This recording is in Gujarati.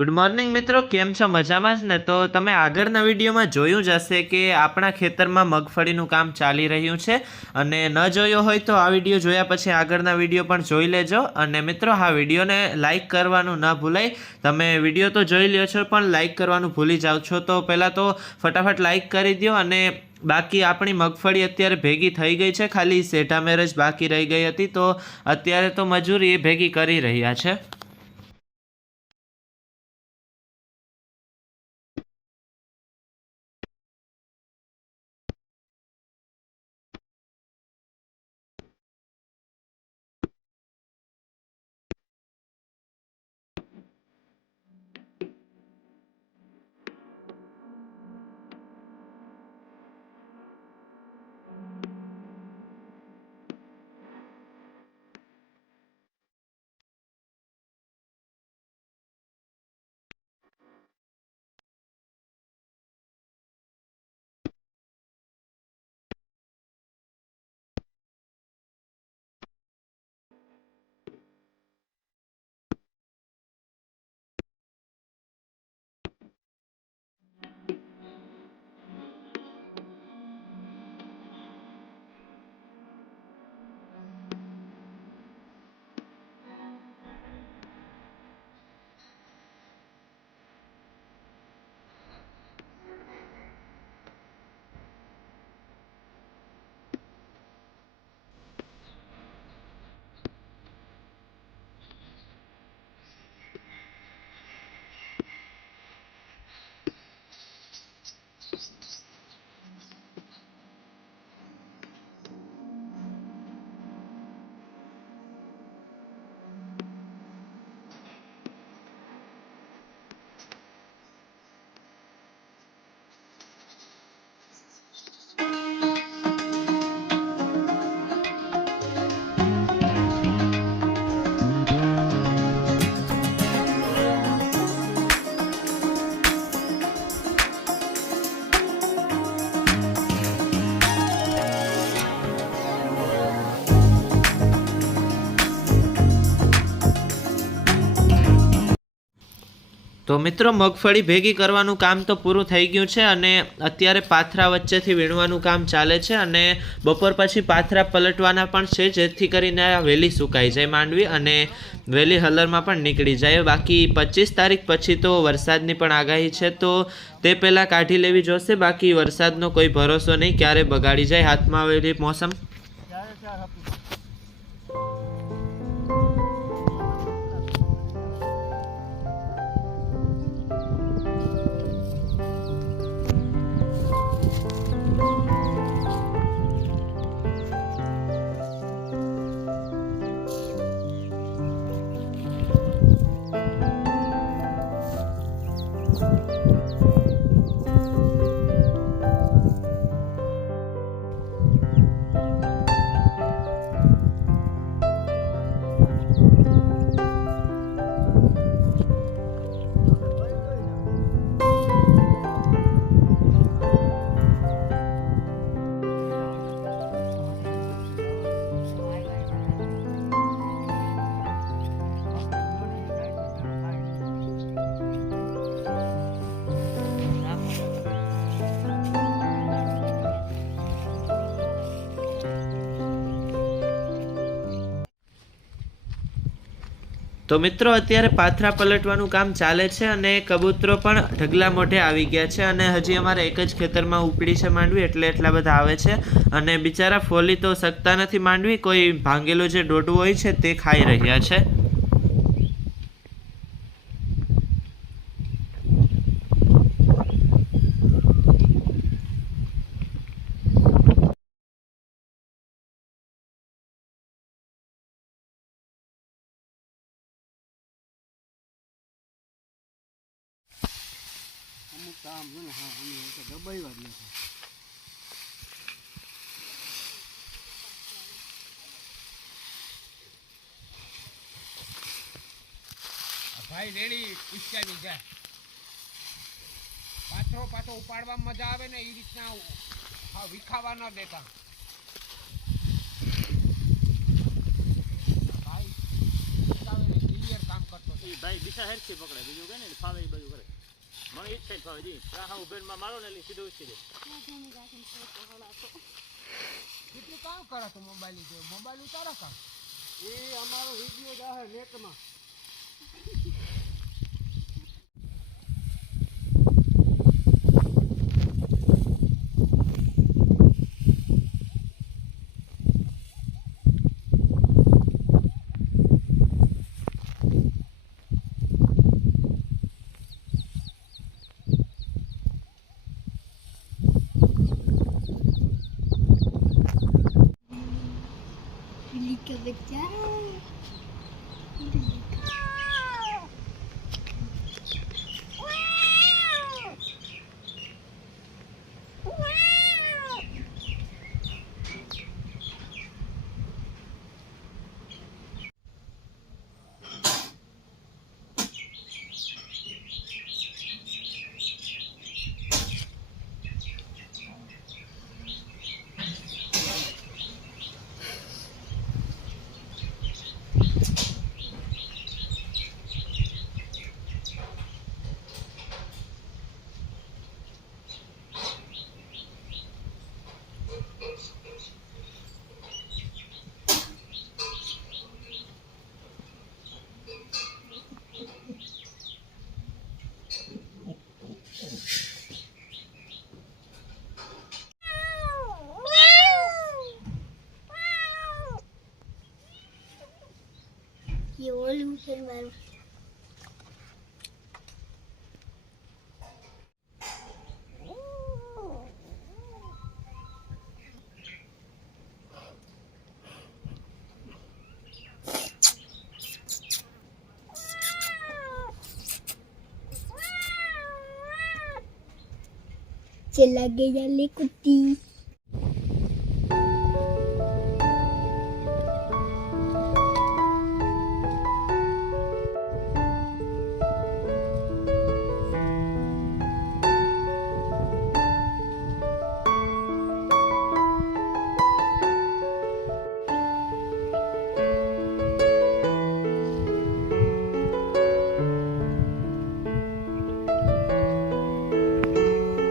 ગુડ મોર્નિંગ મિત્રો, કેમ છો? મજામાં જ ને? તો તમે આગળના વિડીયોમાં જોયું જ હશે કે આપણા ખેતરમાં મગફળીનું કામ ચાલી રહ્યું છે. અને ન જોયો હોય તો આ વિડીયો જોયા પછી આગળના વિડીયો પણ જોઈ લેજો. અને મિત્રો, આ વિડીયોને લાઇક કરવાનું ન ભૂલાય. તમે વિડીયો તો જોઈ લ્યો છો પણ લાઇક કરવાનું ભૂલી જાઓ છો, તો પહેલાં તો ફટાફટ લાઇક કરી દો. અને બાકી આપણી મગફળી અત્યારે ભેગી થઈ ગઈ છે, ખાલી સેઢા મેરેજ બાકી રહી ગઈ હતી, તો અત્યારે તો મજૂરી એ ભેગી કરી રહ્યા છે. તો મિત્રો, મગફળી ભેગી કરવાનું કામ તો પૂરું થઈ ગયું છે. અને અત્યારે પાથરા વચ્ચેથી વીણવાનું કામ ચાલે છે. અને બપોર પછી પાથરા પલટવાના પણ છે, જેથી કરીને વહેલી સુકાઈ જાય માંડવી અને વહેલી હલરમાં પણ નીકળી જાય. બાકી 25 તારીખ પછી તો વરસાદની પણ આગાહી છે, તો તે પહેલાં કાઢી લેવી જોશે. બાકી વરસાદનો કોઈ ભરોસો નહીં, ક્યારે બગાડી જાય હાથમાં આવેલી મોસમ. તો મિત્રો, અત્યારે પાથરા પલટવાનું કામ ચાલે છે અને કબૂતરો પણ ઢગલા મોઢે આવી ગયા છે. અને હજી અમારે એક જ ખેતરમાં ઉપડી છે માંડવી, એટલે એટલા બધા આવે છે. અને બિચારા ફોલી તો શકતા નથી માંડવી, કોઈ ભાંગેલું જે ડોડું હોય છે તે ખાઈ રહ્યા છે. કામ છે ને, હા, અમે દબાઈ વાળીએ છીએ. ભાઈ રેડી ઉચકાવી જાય, પાછો ઉપાડવામાં મજા આવે ને, એ રીતના વિખાવા ન દેતા. ભાઈ ક્લિયર કામ કરતો હતો. ઈ ભાઈ દિશા હેરખી પકડે, બીજું કઈ ને ફાવે એ બધું કરે. મને ઈ જ સાઈડ ફાવે જી. આ ઉભેરમાં મારો ને એટલે સીધો ઉચકી દે. કેટલું કામ કરો તો મોબાઈલ જો મોબાઈલ ઉતારો કામ એ અમારો વિડીયો જાહે નેટમાં. Великая бедя. ये ओलू है मारो. चला गया ले कुत्ती.